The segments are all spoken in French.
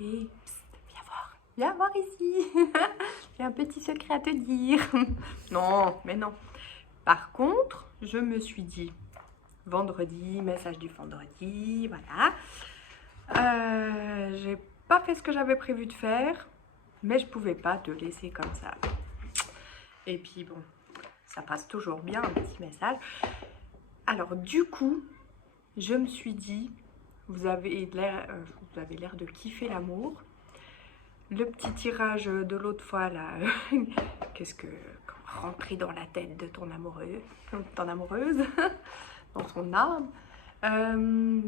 Et psst, viens voir ici. J'ai un petit secret à te dire. Non, mais non. Par contre, je me suis dit, vendredi, message du vendredi, voilà. J'ai pas fait ce que j'avais prévu de faire, mais je pouvais pas te laisser comme ça. Et puis bon, ça passe toujours bien un petit message. Alors du coup, je me suis dit, vous avez l'air de kiffer l'amour. Le petit tirage de l'autre fois là, qu'est-ce que rentrer dans la tête de ton amoureux, ton amoureuse, dans son âme.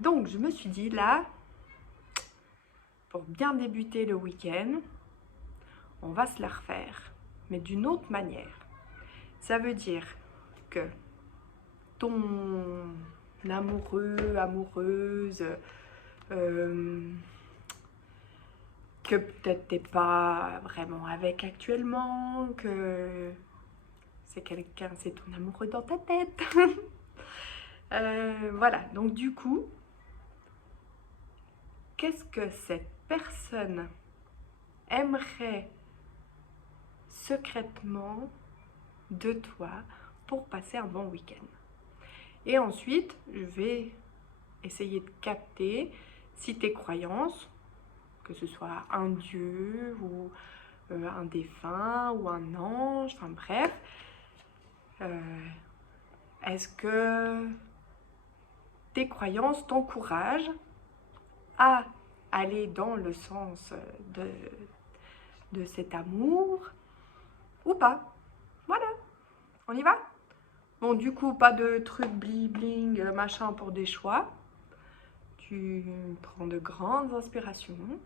Donc je me suis dit là, pour bien débuter le week-end, on va se la refaire, mais d'une autre manière. Ça veut dire que ton amoureux, amoureuse, que peut-être t'es pas vraiment avec actuellement, que c'est quelqu'un, c'est ton amoureux dans ta tête. Voilà, donc du coup, qu'est-ce que cette personne aimerait secrètement de toi pour passer un bon week-end? Et ensuite, je vais essayer de capter si tes croyances, que ce soit un dieu ou un défunt ou un ange, enfin bref, est-ce que tes croyances t'encouragent à aller dans le sens de cet amour ou pas? Voilà, on y va? Bon, du coup, pas de trucs bling machin pour des choix. Tu prends de grandes inspirations.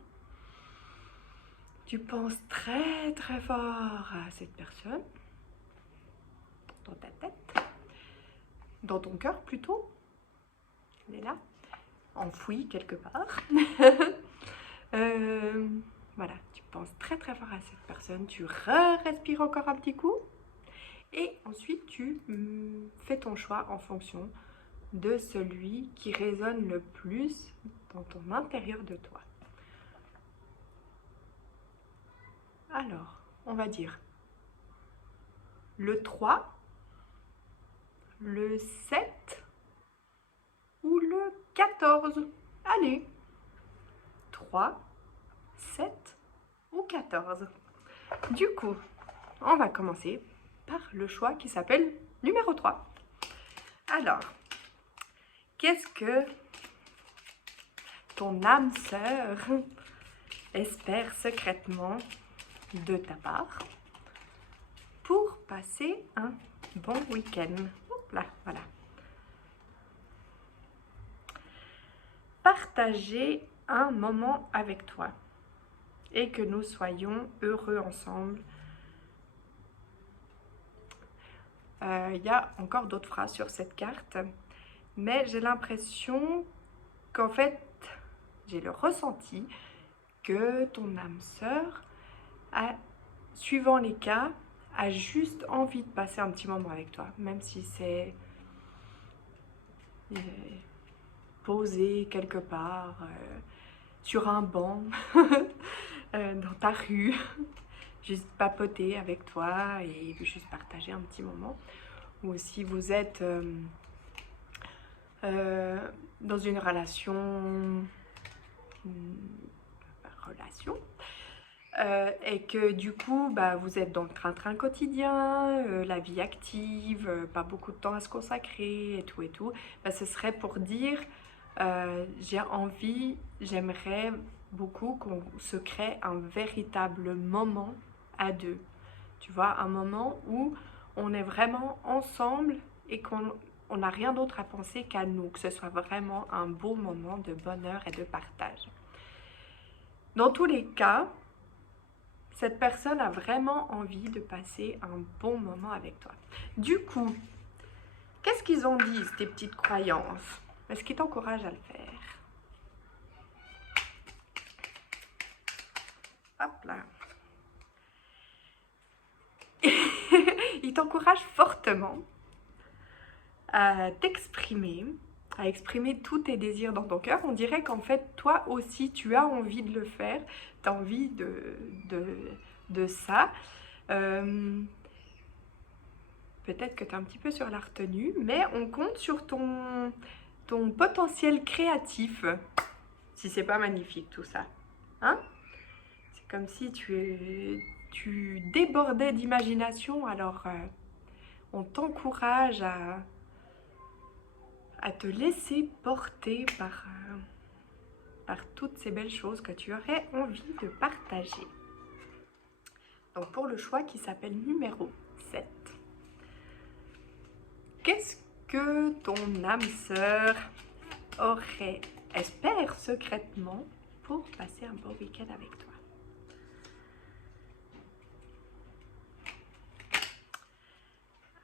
Tu penses très très fort à cette personne, dans ta tête, dans ton cœur plutôt. Elle est là, enfouie quelque part. Voilà, tu penses très très fort à cette personne. Tu respires encore un petit coup. Et ensuite, tu fais ton choix en fonction de celui qui résonne le plus dans ton intérieur de toi. Alors, on va dire le 3, le 7 ou le 14. Allez, 3, 7 ou 14. Du coup, on va commencer par le choix qui s'appelle numéro 3. Alors, qu'est-ce que ton âme sœur espère secrètement de ta part pour passer un bon week-end? Là, voilà. Partager un moment avec toi et que nous soyons heureux ensemble. Il y a encore d'autres phrases sur cette carte, mais j'ai l'impression qu'en fait, j'ai le ressenti que ton âme sœur, suivant les cas, a juste envie de passer un petit moment avec toi, même si c'est posé quelque part sur un banc dans ta rue, juste papoter avec toi et juste partager un petit moment. Ou si vous êtes dans une relation et que du coup bah, vous êtes dans le train-train quotidien, la vie active, pas beaucoup de temps à se consacrer et tout, bah, ce serait pour dire j'ai envie, j'aimerais beaucoup qu'on se crée un véritable moment à deux. Tu vois, un moment où on est vraiment ensemble et qu'on n'a rien d'autre à penser qu'à nous, que ce soit vraiment un beau moment de bonheur et de partage. Dans tous les cas, cette personne a vraiment envie de passer un bon moment avec toi. Du coup, qu'est-ce qu'ils ont dit, tes petites croyances? Est-ce qu'ils t'encouragent à le faire? Hop là. Ils t'encouragent fortement à t'exprimer, à exprimer tous tes désirs dans ton cœur, on dirait qu'en fait, toi aussi, tu as envie de le faire, tu as envie de ça. Peut-être que tu es un petit peu sur la retenue, mais on compte sur ton potentiel créatif, si c'est pas magnifique tout ça. Hein? C'est comme si tu débordais d'imagination, alors on t'encourage à te laisser porter par toutes ces belles choses que tu aurais envie de partager. Donc pour le choix qui s'appelle numéro 7. Qu'est-ce que ton âme sœur espère secrètement pour passer un beau week-end avec toi?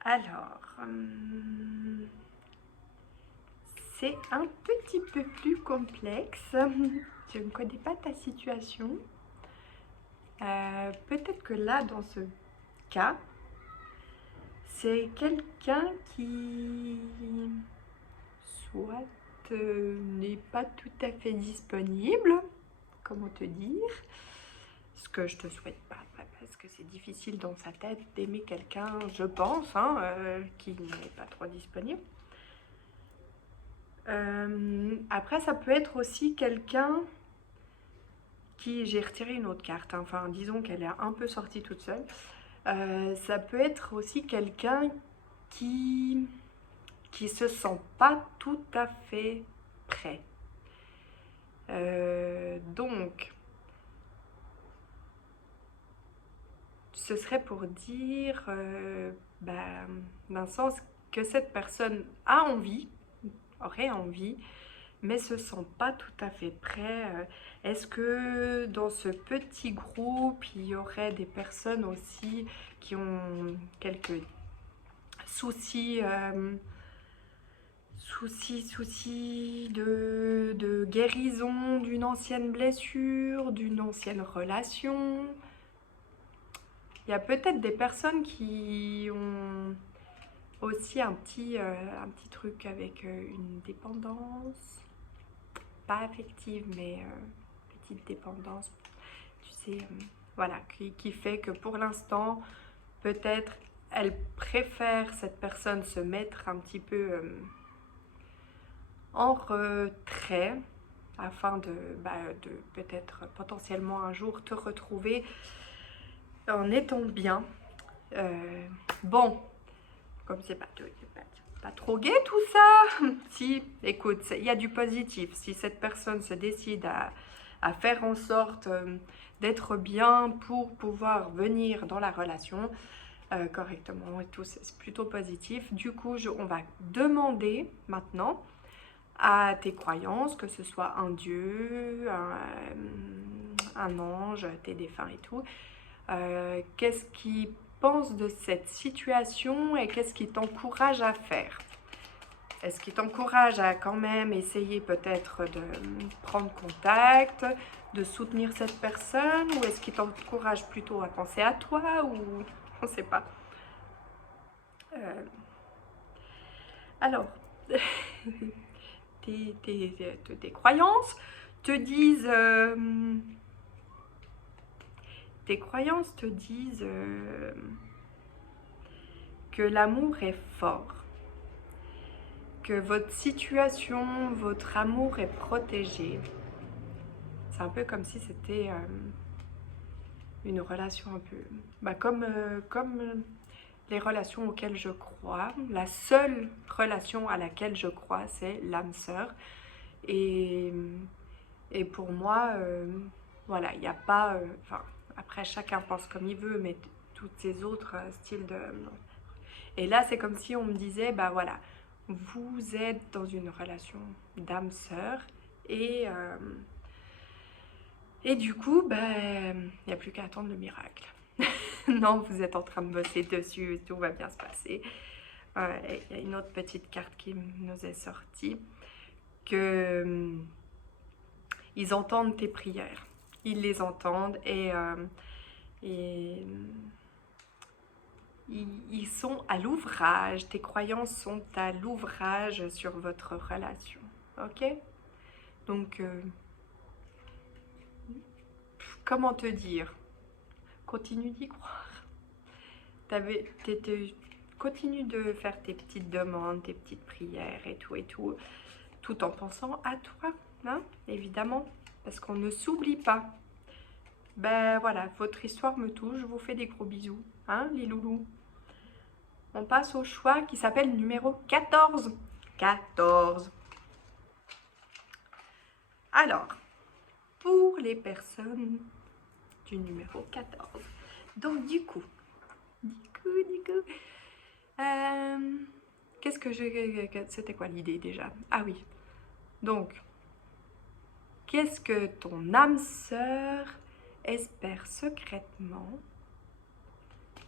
Alors, c'est un petit peu plus complexe. Je ne connais pas ta situation. Peut-être que là, dans ce cas, c'est quelqu'un qui soit n'est pas tout à fait disponible, comment te dire, ce que je te souhaite pas, parce que c'est difficile dans sa tête d'aimer quelqu'un, je pense, qui n'est pas trop disponible. Après, ça peut être aussi quelqu'un qui... J'ai retiré une autre carte, enfin, disons qu'elle est un peu sortie toute seule. Ça peut être aussi quelqu'un qui se sent pas tout à fait prêt. Donc, ce serait pour dire, d'un sens que cette personne a envie, aurait envie, mais se sent pas tout à fait prêt. Est-ce que dans ce petit groupe, il y aurait des personnes aussi qui ont quelques soucis, de guérison d'une ancienne blessure, d'une ancienne relation? Il y a peut-être des personnes qui ont aussi un petit truc avec une dépendance, pas affective, mais petite dépendance, tu sais, voilà, qui fait que pour l'instant, peut-être elle préfère, cette personne, se mettre un petit peu en retrait afin de peut-être potentiellement un jour te retrouver en étant bien. Bon, comme c'est pas trop gai tout ça. Si, écoute, il y a du positif. Si cette personne se décide à faire en sorte d'être bien pour pouvoir venir dans la relation correctement et tout, c'est plutôt positif. Du coup, on va demander maintenant à tes croyances, que ce soit un dieu, un ange, tes défunts et tout, qu'est-ce qu'ils pensent de cette situation et qu'est-ce qui t'encourage à faire? Est-ce qu'il t'encourage à quand même essayer peut-être de prendre contact, de soutenir cette personne, ou est-ce qu'il t'encourage plutôt à penser à toi, ou on ne sait pas. Alors, tes croyances te disent... tes croyances te disent que l'amour est fort, que votre situation, votre amour est protégé. C'est un peu comme si c'était une relation un peu... comme les relations auxquelles je crois. La seule relation à laquelle je crois, c'est l'âme sœur. Et pour moi, voilà, il n'y a pas... après, chacun pense comme il veut, mais tous ces autres styles de... Et là, c'est comme si on me disait, bah voilà, vous êtes dans une relation d'âme-sœur et du coup, il n'y a plus qu'à attendre le miracle. Non, vous êtes en train de bosser dessus, tout va bien se passer. Il y a une autre petite carte qui nous est sortie, que ils entendent tes prières. Ils les entendent et ils sont à l'ouvrage, tes croyances sont à l'ouvrage sur votre relation, ok? Donc, comment te dire? Continue d'y croire. Continue de faire tes petites demandes, tes petites prières et tout, tout en pensant à toi, hein, évidemment, parce qu'on ne s'oublie pas. Ben voilà, votre histoire me touche, je vous fais des gros bisous, hein, les loulous. On passe au choix qui s'appelle numéro 14. 14. Alors, pour les personnes du numéro 14. Donc du coup, qu'est-ce que c'était quoi l'idée déjà? Ah oui. Donc, qu'est-ce que ton âme sœur espère secrètement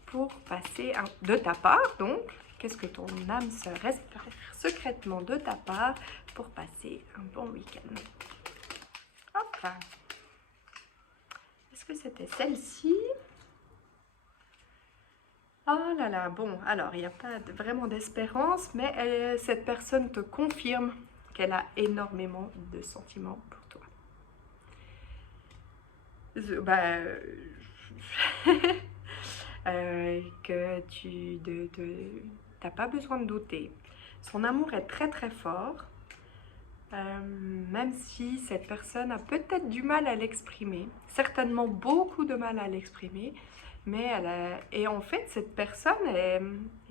pour passer de ta part, donc, qu'est-ce que ton âme sœur espère secrètement de ta part pour passer un bon week-end? Hop là. Est-ce que c'était celle-ci? Oh là là, bon, alors il n'y a pas vraiment d'espérance, mais cette personne te confirme qu'elle a énormément de sentiments pour toi. Que tu n'as pas besoin de douter. Son amour est très très fort, même si cette personne a peut-être du mal à l'exprimer, certainement beaucoup de mal à l'exprimer, mais et en fait cette personne est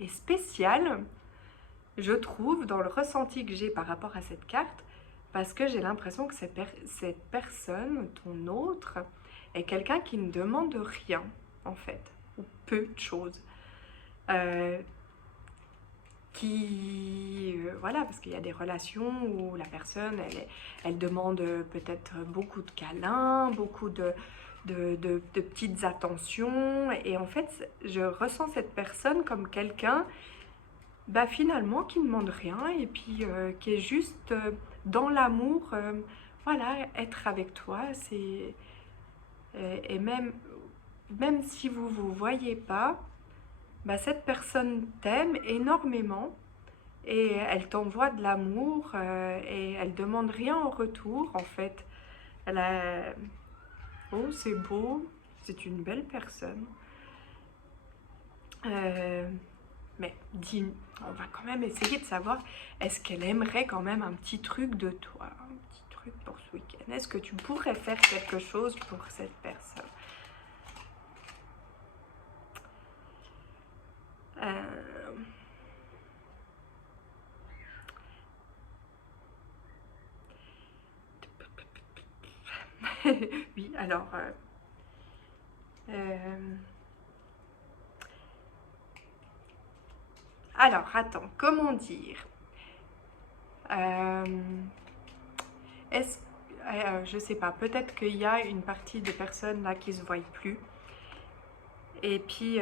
spéciale, je trouve, dans le ressenti que j'ai par rapport à cette carte, parce que j'ai l'impression que cette personne, ton autre, est quelqu'un qui ne demande rien, en fait, ou peu de choses. Voilà, parce qu'il y a des relations où la personne, elle demande peut-être beaucoup de câlins, beaucoup de petites attentions, et en fait, je ressens cette personne comme quelqu'un, bah, finalement, qui ne demande rien, et puis qui est juste dans l'amour, voilà, être avec toi, et même si vous ne vous voyez pas, bah, cette personne t'aime énormément, et elle t'envoie de l'amour, et elle demande rien en retour, en fait. Elle a... Oh, c'est beau, c'est une belle personne. Mais on va quand même essayer de savoir, est-ce qu'elle aimerait quand même un petit truc de toi, un petit truc pour ce week-end? Est-ce que tu pourrais faire quelque chose pour cette personne? Oui, alors... alors, attends, comment dire? Je sais pas, peut-être qu'il y a une partie de personnes là qui se voient plus. Et puis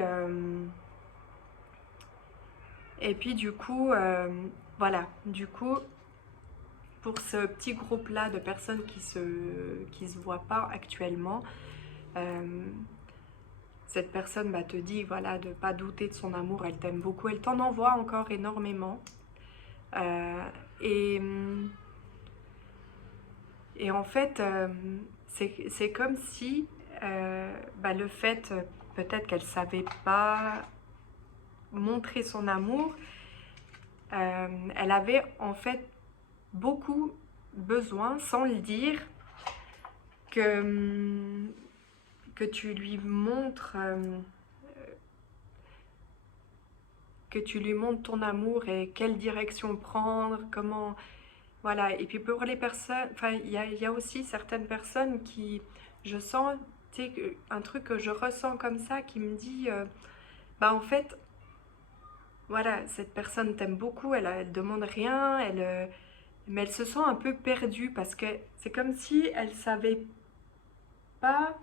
du coup, voilà, du coup, pour ce petit groupe-là de personnes qui se voient pas actuellement, cette personne te dit, voilà, de pas douter de son amour, elle t'aime beaucoup, elle t'en envoie encore énormément. Et en fait, c'est comme si le fait, peut-être qu'elle savait pas montrer son amour, elle avait en fait beaucoup besoin, sans le dire, que tu lui montres ton amour et quelle direction prendre, comment... Voilà, et puis pour les personnes, enfin, il y a aussi certaines personnes qui, je sens, tu sais, un truc que je ressens comme ça qui me dit, en fait, voilà, cette personne t'aime beaucoup, elle demande rien, mais elle se sent un peu perdue parce que c'est comme si elle savait pas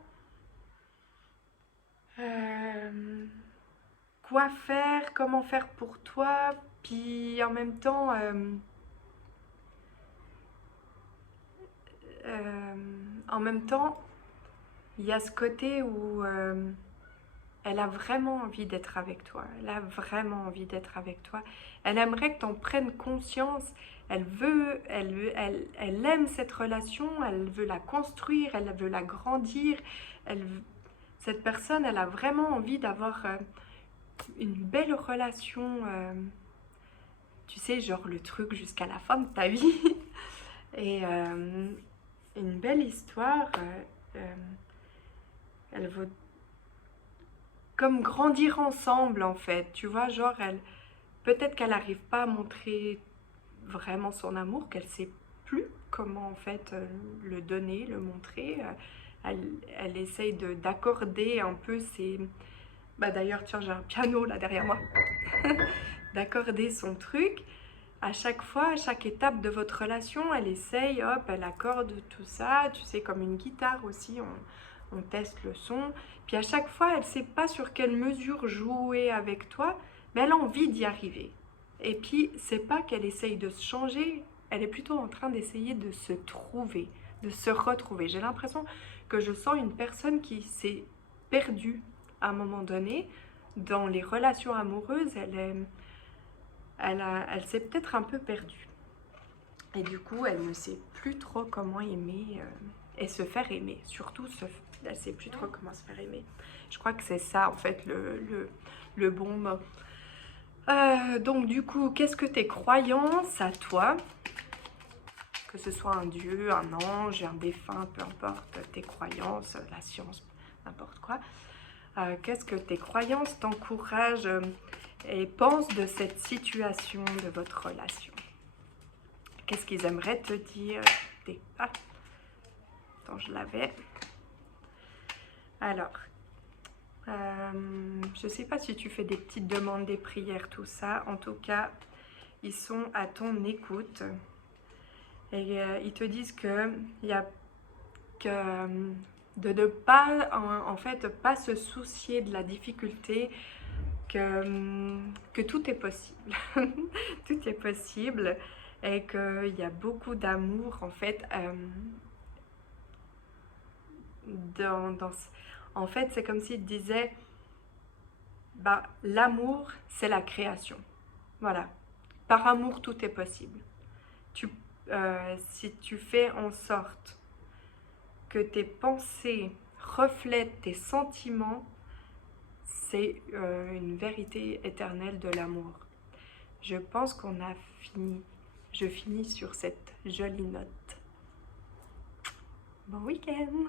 quoi faire, comment faire pour toi, puis en même temps, il y a ce côté où elle a vraiment envie d'être avec toi. Elle a vraiment envie d'être avec toi. Elle aimerait que tu en prennes conscience. Elle aime cette relation, elle veut la construire, elle veut la grandir. Cette personne, elle a vraiment envie d'avoir une belle relation, tu sais, genre le truc jusqu'à la fin de ta vie. Et une belle histoire, elle veut comme grandir ensemble en fait, tu vois, genre peut-être qu'elle n'arrive pas à montrer vraiment son amour, qu'elle sait plus comment en fait le donner, le montrer. Elle essaye d'accorder un peu ses... Bah d'ailleurs, tiens, j'ai un piano là derrière moi. D'accorder son truc. À chaque fois, à chaque étape de votre relation, elle essaye, hop, elle accorde tout ça. Tu sais, comme une guitare aussi, on teste le son. Puis à chaque fois, elle ne sait pas sur quelle mesure jouer avec toi, mais elle a envie d'y arriver. Et puis, c'est pas qu'elle essaye de se changer, elle est plutôt en train d'essayer de se trouver, de se retrouver. J'ai l'impression que je sens une personne qui s'est perdue à un moment donné dans les relations amoureuses. Elle s'est peut-être un peu perdue. Et du coup, elle ne sait plus trop comment aimer et se faire aimer. Surtout, elle ne sait plus trop comment se faire aimer. Je crois que c'est ça, en fait, le bon mot. Donc, du coup, qu'est-ce que tes croyances à toi, que ce soit un dieu, un ange, un défunt, peu importe tes croyances, la science, n'importe quoi. Qu'est-ce que tes croyances t'encouragent et pensent de cette situation de votre relation? Qu'est-ce qu'ils aimeraient te dire? Ah, attends, je l'avais. Alors, je ne sais pas si tu fais des petites demandes, des prières, tout ça. En tout cas, ils sont à ton écoute. Et ils te disent que de ne pas, en fait, pas se soucier de la difficulté, que tout est possible. Tout est possible et qu'il y a beaucoup d'amour, en fait, en fait, c'est comme s'il disait, bah, l'amour, c'est la création. Voilà. Par amour, tout est possible. Si tu fais en sorte que tes pensées reflètent tes sentiments, c'est une vérité éternelle de l'amour. Je pense qu'on a fini. Je finis sur cette jolie note. Bon week-end!